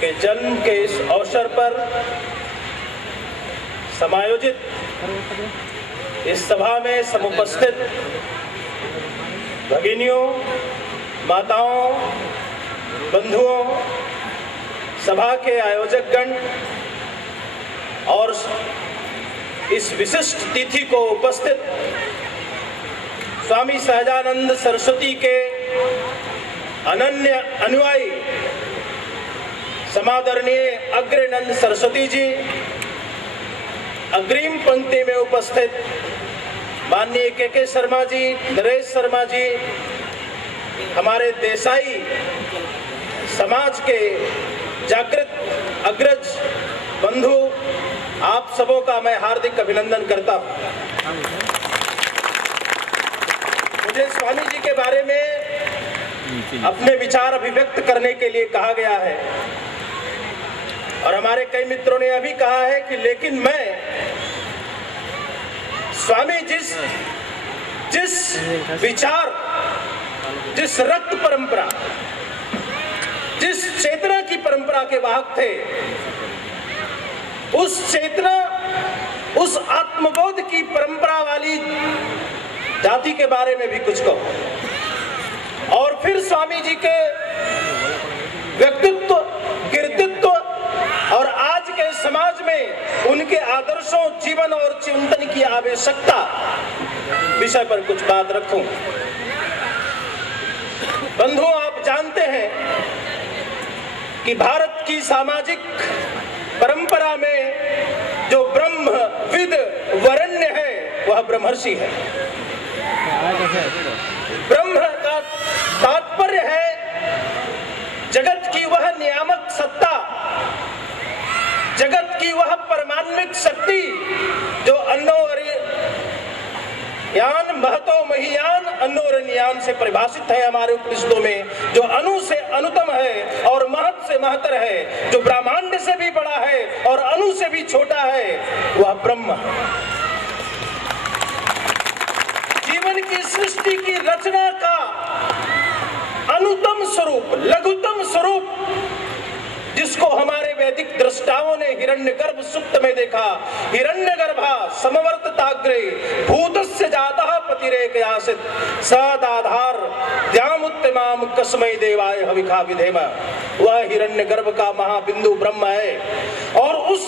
के जन्म के इस अवसर पर समायोजित इस सभा में समुपस्थित भगिनियों, माताओं, बंधुओं, सभा के आयोजकगण और इस विशिष्ट तिथि को उपस्थित स्वामी सहजानंद सरस्वती के अनन्य अनुयायी समादरणीय अग्रनंद सरस्वती जी, अग्रिम पंक्ति में उपस्थित माननीय के शर्मा जी, नरेश शर्मा जी, हमारे देसाई समाज के जागृत अग्रज बंधु, आप सबों का मैं हार्दिक अभिनंदन करता हूं। मुझे स्वामी जी के बारे में अपने विचार अभिव्यक्त करने के लिए कहा गया है और हमारे कई मित्रों ने अभी कहा है कि लेकिन मैं स्वामी जिस विचार, जिस रक्त परंपरा, जिस चेतना की परंपरा के वाहक थे, उस चेतना, उस आत्मबोध की परंपरा वाली जाति के बारे में भी कुछ कहो और फिर स्वामी जी के व्यक्तित्व, कृतित्व और आज के समाज में उनके आदर्शों, जीवन और चिंतन की आवश्यकता विषय पर कुछ बात रखूं। बंधुओं, आप जानते हैं कि भारत की सामाजिक परंपरा में जो ब्रह्मविद वरेण्य है वह ब्रह्मर्षि है। ब्रह्म का तात्पर्य है जगत की वह नियामक सत्ता, जगत की वह परमात्मिक शक्ति जो यान महतो महियान अन्नोरन्यान से परिभाषित है हमारे उपनिषदों में, जो अनु से अनुतम है और महत से महतर है, जो ब्रह्मांड से भी बड़ा है और अनु से भी छोटा है, वह ब्रह्म। जीवन की सृष्टि की रचना का अनुतम स्वरूप, लघुतम स्वरूप, जिसको हमारे वैदिक दृष्टाओं ने हिरण्यगर्भ सुप्त में देखा। हिरण्यगर्भा समवर्तताग्रे भूतस्य जातः पतिरेक आसित सदाधार द्यामुत्तमाम कस्मै देवाय हविखा विधेम। वह हिरण्यगर्भ का महाबिंदु ब्रह्म है और उस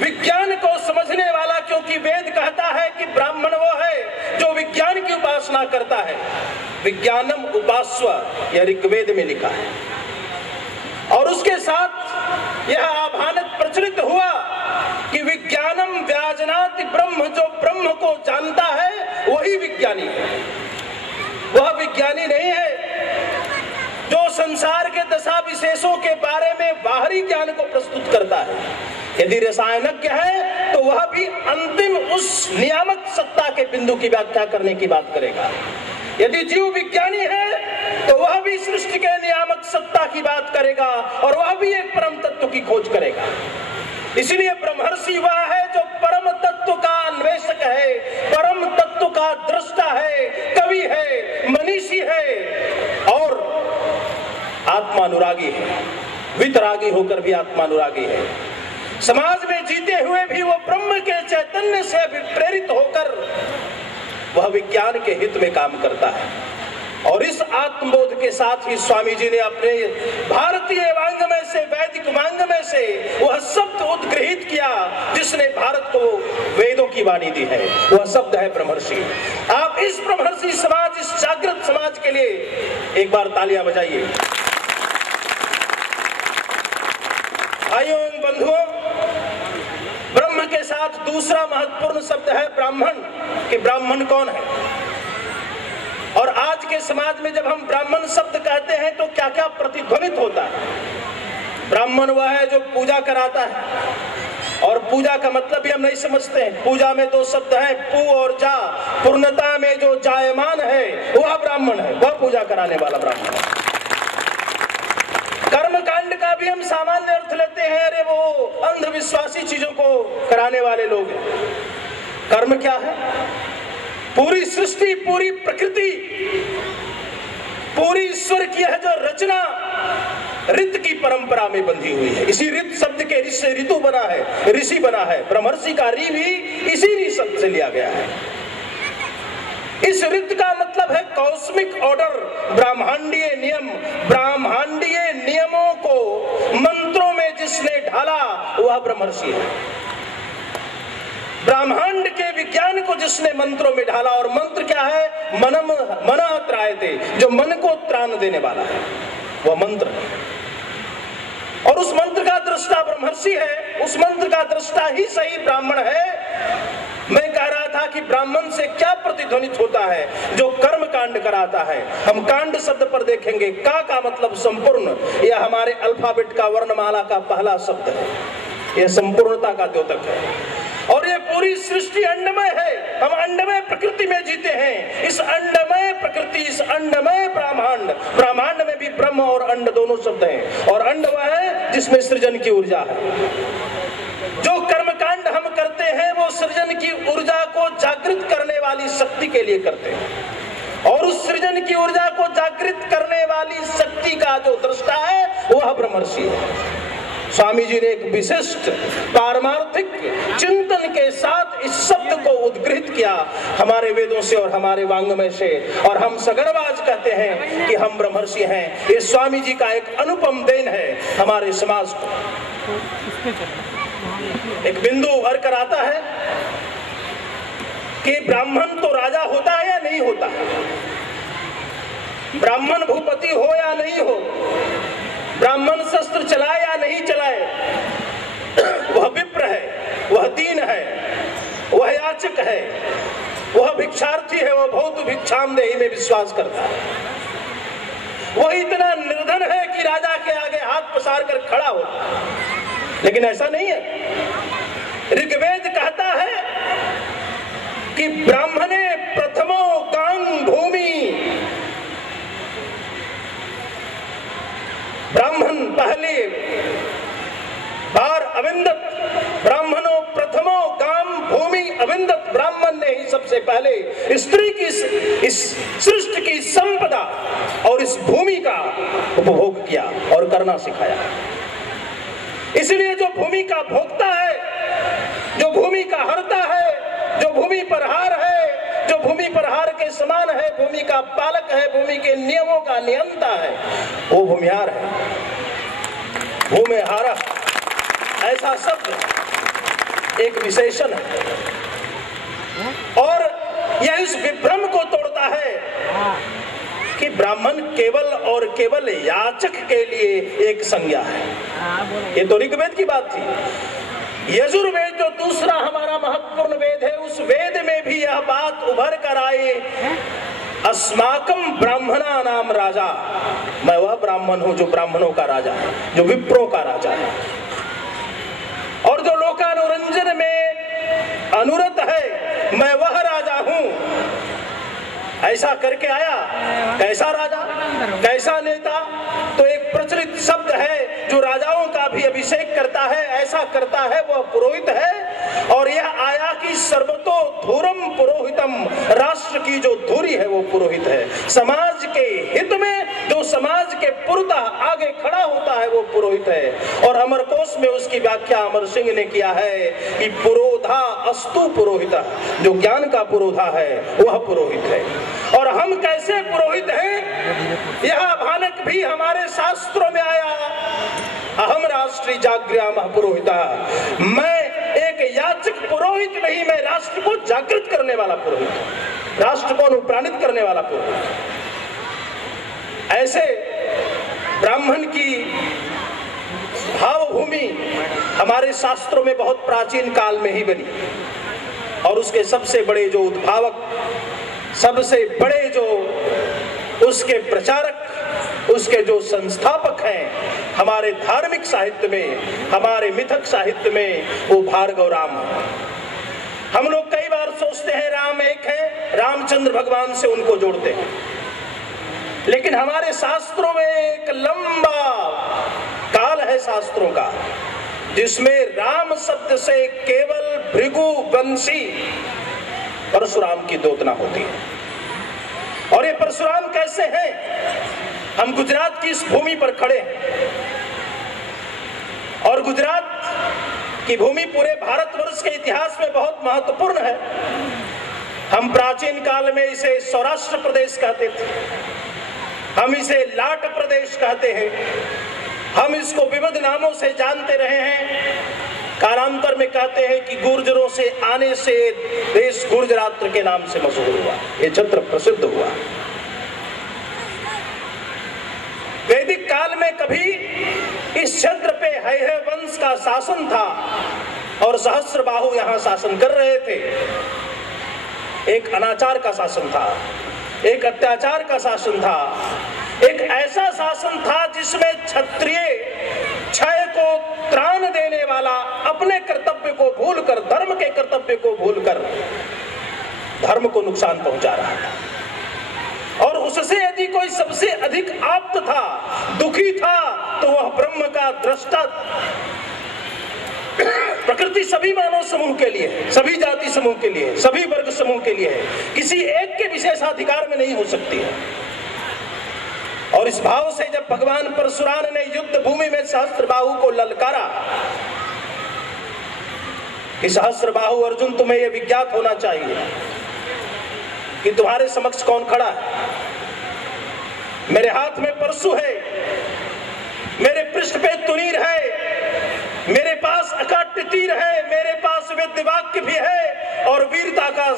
विज्ञान को समझने वाला, क्योंकि वेद कहता है कि ब्राह्मण वो है जो विज्ञान की उपासना करता है। विज्ञानम उपास्व, यह ऋग्वेद में लिखा है और उसके साथ यह आभानत प्रचलित हुआ कि विज्ञानम व्याजनाति ब्रह्म, जो ब्रह्म को जानता है वही विज्ञानी है। वह विज्ञानी नहीं है जो संसार के दशा विशेषों के बारे में बाहरी ज्ञान को प्रस्तुत करता है। यदि रसायनज्ञ है तो वह भी अंतिम उस नियामक सत्ता के बिंदु की व्याख्या करने की बात करेगा। यदि जीव विज्ञानी है तो वह भी सृष्टि के नियामक सत्ता की बात करेगा और वह भी एक परम तत्व की खोज करेगा। इसलिए ब्रह्मर्षि वह है जो परम तत्व का अन्वेषक है, परम तत्व का दृष्टा है, कवि है, मनीषी है और आत्मानुरागी है। वितरागी होकर भी आत्मानुरागी है। समाज में जीते हुए भी वो ब्रह्म के चैतन्य से प्रेरित होकर वह विज्ञान के हित में काम करता है। और इस आत्मबोध के साथ ही स्वामी जी ने अपने भारतीय वांग्मय से, वैदिक वांग्मय से वह शब्द उद्ग्रहित किया जिसने भारत को वेदों की वाणी दी है। वह शब्द है ब्रह्मर्षि। आप इस ब्रह्मर्षि समाज, इस जागृत समाज के लिए एक बार तालियां बजाइए। भाइयों एवं बंधुओं, ब्रह्म के साथ दूसरा महत्वपूर्ण शब्द है ब्राह्मण। कि ब्राह्मण कौन है? और आज के समाज में जब हम ब्राह्मण शब्द कहते हैं तो क्या क्या प्रतिध्वनित होता है? ब्राह्मण वह है जो पूजा कराता है और पूजा का मतलब भी हम नहीं समझते हैं। पूजा में दो शब्द हैं, पू और जा। पूर्णता में जो जायमान है वह ब्राह्मण है, वह पूजा कराने वाला ब्राह्मण है। कर्मकांड का भी हम सामान्य अर्थ लेते हैं, अरे वो अंधविश्वासी चीजों को कराने वाले लोग हैं। कर्म क्या है? पूरी सृष्टि, पूरी प्रकृति, पूरी ईश्वर की है जो रचना, ऋत की परंपरा में बंधी हुई है। इसी ऋत शब्द के ऋषि से ऋतु बना है, ऋषि बना है। ब्रह्मर्षि का ऋ भी इसी ऋ शब्द से लिया गया है। इस ऋत का मतलब है कॉस्मिक ऑर्डर, ब्रह्मांडीय नियम। ब्रह्मांडीय नियमों को मंत्रों में जिसने ढाला वह ब्रह्मर्षि है। ब्रह्मांड के विज्ञान को जिसने मंत्रों में ढाला, और मंत्र क्या है? मना त्रायते, जो मन को त्राण देने वाला है, वह मंत्र है। और उस मंत्र का दृष्टा ब्रह्मर्षि है, उस मंत्र का दृष्टा ही सही ब्राह्मण है। मैं कह रहा था कि ब्राह्मण से क्या प्रतिध्वनित होता है? जो कर्म कांड कराता है। हम कांड शब्द पर देखेंगे। का मतलब संपूर्ण, यह हमारे अल्फाबेट का वर्णमाला का पहला शब्द है। यह संपूर्णता का द्योतक है। और ये पूरी सृष्टि अंडमय है। हम अंडमय प्रकृति में जीते हैं। इस अंडमय प्रकृति, इस अंडमय ब्रह्मांड, ब्रह्मांड में भी ब्रह्म और अंड दोनों शब्द हैं। और अंड वह है जिसमें सृजन की ऊर्जा है। जो कर्मकांड हम करते हैं वो सृजन की ऊर्जा को जागृत करने वाली शक्ति के लिए करते हैं। और उस सृजन की ऊर्जा को जागृत करने वाली शक्ति का जो दृष्टा है वह ब्रह्मर्षि है। स्वामी जी ने एक विशिष्ट पारमार्थिक चिंतन के साथ इस शब्द को उद्गृहित किया हमारे वेदों से और हमारे वांग्मय से, और हम सगर्वाज कहते हैं कि हम ब्रह्मर्षि हैं। ये स्वामी जी का एक अनुपम देन है हमारे समाज को। एक बिंदु उभर कर आता है कि ब्राह्मण तो राजा होता है या नहीं होता, ब्राह्मण भूपति हो या नहीं हो, ब्राह्मण शस्त्र चलाए या नहीं चलाए, वह विप्र है, वह दीन है, वह याचक है, वह भिक्षार्थी है, वह बहुत भिक्षाम देहि में विश्वास करता है। वह इतना निर्धन है कि राजा के आगे हाथ पसार कर खड़ा होता है। लेकिन ऐसा नहीं है। ऋग्वेद कहता है कि ब्राह्मणे प्रथमो कांग भूमि, ब्राह्मण पहले बार अविंदत, ब्राह्मणों प्रथमो काम भूमि अविंदत। ब्राह्मण ने ही सबसे पहले स्त्री की, इस सृष्टि की संपदा और इस भूमि का उपभोग किया और करना सिखाया। इसलिए जो भूमि का भोक्ता है, जो भूमि का हरता है, जो भूमि पर हार है, जो भूमि पर हार के समान है, भूमि का पालक है, भूमि के नियमों का नियंता है, वो भूमिहार है। भूमिहार ऐसा शब्द एक विशेषण है, और यह इस विभ्रम को तोड़ता है कि ब्राह्मण केवल और केवल याचक के लिए एक संज्ञा है। ये तो ऋग्वेद की बात थी। यजुर्वेद जो दूसरा हमारा महत्वपूर्ण वेद है, उस वेद में भी यह बात उभर कर आई, अस्माकम ब्राह्मणा नाम राजा। मैं वह ब्राह्मण हूं जो ब्राह्मणों का राजा है, जो विप्रों का राजा है, और जो लोकानुरंजन में अनुरत है, मैं वह राजा हूं। ऐसा करके आया। कैसा राजा, कैसा नेता? तो एक प्रचलित शब्द है जो राजाओं का भी अभिषेक करता है, ऐसा करता है, वह पुरोहित है। और यह आया कि सर्वतो धूरम पुरोहितम, राष्ट्र की जो धुरी है वो पुरोहित है। समाज के हित में जो समाज के पुरता आगे खड़ा होता है वो पुरोहित है। और अमरकोश में उसकी व्याख्या अमर सिंह ने किया है कि पुरोधा अस्तु पुरोहिता, जो ज्ञान का पुरोधा है वह पुरोहित है। और हम कैसे पुरोहित हैं, यह भानक भी हमारे शास्त्रों में आया। अहम राष्ट्री जागृयामः पुरोहिता, मैं एक याचक पुरोहित नहीं, मैं राष्ट्र को जागृत करने वाला पुरोहित, राष्ट्र को अनुप्राणित करने वाला पुरोहित। ऐसे ब्राह्मण की भावभूमि हमारे शास्त्रों में बहुत प्राचीन काल में ही बनी, और उसके सबसे बड़े जो उद्भावक, सबसे बड़े जो उसके प्रचारक, उसके जो संस्थापक हैं हमारे धार्मिक साहित्य में, हमारे मिथक साहित्य में, वो भार्गव राम है। हम लोग कई बार सोचते हैं राम एक है, रामचंद्र भगवान से उनको जोड़ते हैं, लेकिन हमारे शास्त्रों में एक लंबा काल है शास्त्रों का, जिसमें राम शब्द से केवल भृगु वंशी परशुराम की दोतना होती है। और ये परशुराम कैसे हैं? हम गुजरात की इस भूमि पर खड़े हैं और गुजरात की भूमि पूरे भारतवर्ष के इतिहास में बहुत महत्वपूर्ण है। हम प्राचीन काल में इसे सौराष्ट्र प्रदेश कहते थे, हम इसे लाट प्रदेश कहते हैं, हम इसको विविध नामों से जानते रहे हैं। कालांतर में कहते हैं कि गुर्जरों से आने से देश गुर्जरात्र के नाम से मशहूर हुआ, ये क्षेत्र प्रसिद्ध हुआ। वैदिक काल में कभी इस क्षेत्र पे हैहय वंश का शासन था और सहस्त्रबाहु यहां शासन कर रहे थे। एक अनाचार का शासन था, एक अत्याचार का शासन था, एक ऐसा शासन था जिसमें क्षत्रिय क्षय को त्राण देने वाला अपने कर्तव्य को भूलकर, धर्म के कर्तव्य को भूलकर धर्म को नुकसान पहुंचा रहा था। और उससे यदि कोई सबसे अधिक आप्त था, दुखी था, तो वह ब्रह्म का दृष्टा। प्रकृति सभी मानव समूह के लिए है, सभी जाति समूह के लिए है, सभी वर्ग समूह के लिए है, किसी एक के विशेषाधिकार में नहीं हो सकती है। और इस भाव से जब भगवान परशुराम ने युद्ध भूमि में सहस्त्रबाहु को ललकारा कि सहस्त्रबाहु अर्जुन, तुम्हें यह विज्ञात होना चाहिए कि तुम्हारे समक्ष कौन खड़ा है। मेरे हाथ में परशु है, मेरे पृष्ठ पे तुनीर है, मेरे पास अकाट्य तीर है, मेरे पास वेद वाक्य भी है, और वीरता का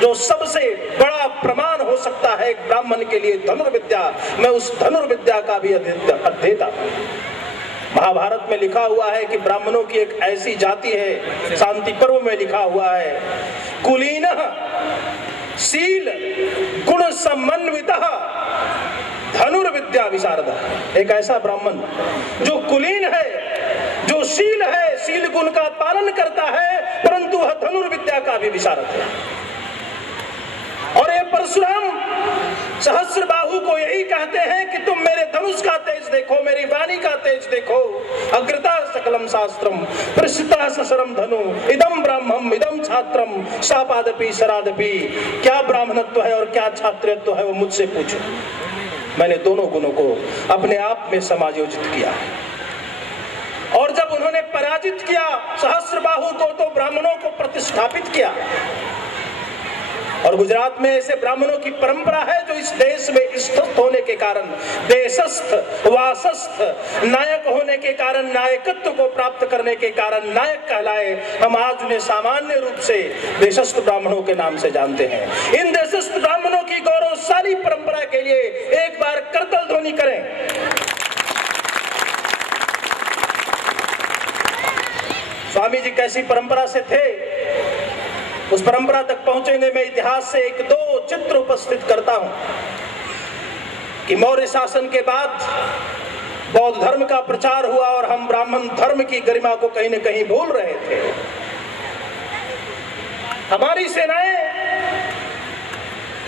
जो सबसे बड़ा प्रमाण हो सकता है एक ब्राह्मण के लिए धनुर्विद्या, मैं उस धनुर्विद्या का भी अध्येता। महाभारत में लिखा हुआ है कि ब्राह्मणों की एक ऐसी जाति है, शांति पर्व में लिखा हुआ है, कुलीनः शील गुण समन्वितः धनुर्विद्या विशारद। एक ऐसा ब्राह्मण जो कुलीन है, जो शील है, शील गुण का पालन करता है, परंतु वह धनुर्विद्या का भी विशारद है। और ये परशुराम सहस्त्रबाहु को यही कहते हैं कि तुम मेरे धनुष का तेज देखो, मेरी वाणी का तेज देखो। अग्रता सकलम शास्त्रम प्रसिता ससरम धनु इदम ब्राह्मम इदम छात्रम शापादपि शरादपि। क्या ब्राह्मणत्व है और क्या छात्रत्व है वो मुझसे पूछो। मैंने दोनों गुणों को अपने आप में समायोजित किया है। और जब उन्होंने पराजित किया सहस्त्रबाहु को, तो ब्राह्मणों को प्रतिष्ठापित किया। और गुजरात में ऐसे ब्राह्मणों की परंपरा है जो इस देश में स्थित होने के कारण, देशस्थ वासस्थ नायक होने के कारण, नायकत्व को प्राप्त करने के कारण नायक कहलाए। हम आज उन्हें सामान्य रूप से देशस्थ ब्राह्मणों के नाम से जानते हैं। इन देशस्थ ब्राह्मणों की गौरवशाली परंपरा के लिए एक बार करतल ध्वनि करें। स्वामी जी कैसी परंपरा से थे, उस परंपरा तक पहुंचेंगे। मैं इतिहास से एक दो चित्र उपस्थित करता हूं कि मौर्य शासन के बाद बौद्ध धर्म का प्रचार हुआ और हम ब्राह्मण धर्म की गरिमा को कहीं न कहीं भूल रहे थे। हमारी सेनाएं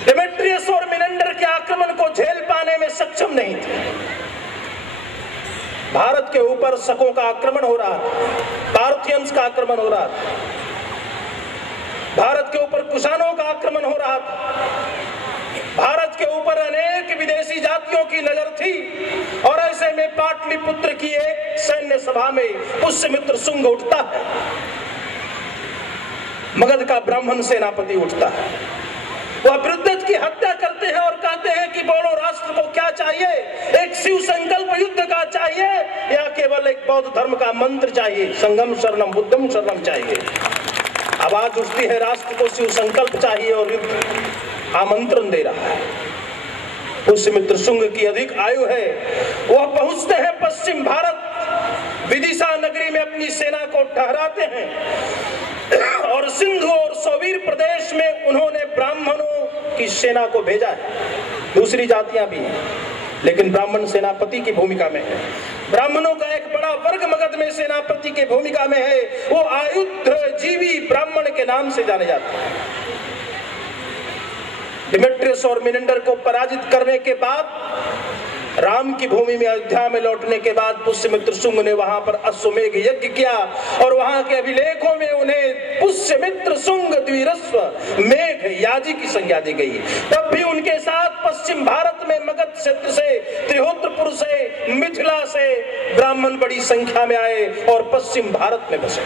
डेमेट्रियस और मिनेंडर के आक्रमण को झेल पाने में सक्षम नहीं थी। भारत के ऊपर शकों का आक्रमण हो रहा था, पार्थियंस का आक्रमण हो रहा था, भारत के ऊपर कुषाणों का आक्रमण हो रहा था, भारत के ऊपर अनेक विदेशी जातियों की नजर थी। और ऐसे में पाटलिपुत्र की एक सैन्य सभा में पुष्यमित्र शुंग उठता है, मगध का ब्राह्मण सेनापति उठता है। वह वृद्धत की हत्या करते हैं और कहते हैं कि बोलो राष्ट्र को क्या चाहिए, एक शिव संकल्प युद्ध का चाहिए या केवल एक बौद्ध धर्म का मंत्र चाहिए, संगम शरणम बुद्धम शरणम चाहिए। आवाज उठती है राष्ट्र को शिव संकल्प चाहिए और युद्ध आमंत्रण दे रहा है। पुष्यमित्र शुंग की अधिक आयु है, वह पहुंचते हैं पश्चिम भारत, विदिशा नगरी में अपनी सेना को ठहराते हैं और सिंधु और सोवीर प्रदेश में उन्होंने ब्राह्मणों की सेना को भेजा है। दूसरी जातियां भी हैं, लेकिन ब्राह्मण सेनापति की भूमिका में है। ब्राह्मणों का एक बड़ा वर्ग मगध में सेनापति की भूमिका में है। वो आयुध जीवी ब्राह्मण के नाम से जाने जाते हैं। डिमेट्रियस और मिनेंडर को पराजित करने के बाद, राम की भूमि में अयोध्या में लौटने के बाद पुष्यमित्र शुंग ने वहां पर अश्वमेघ यज्ञ किया और वहां के अभिलेखों में उन्हें पुष्यमित्र शुंग द्विरस्व मेघ याजी की संज्ञा दी गई। तब भी उनके साथ पश्चिम भारत में मगध क्षेत्र से, त्रिहोत्रपुर से, मिथिला से ब्राह्मण बड़ी संख्या में आए और पश्चिम भारत में बसे।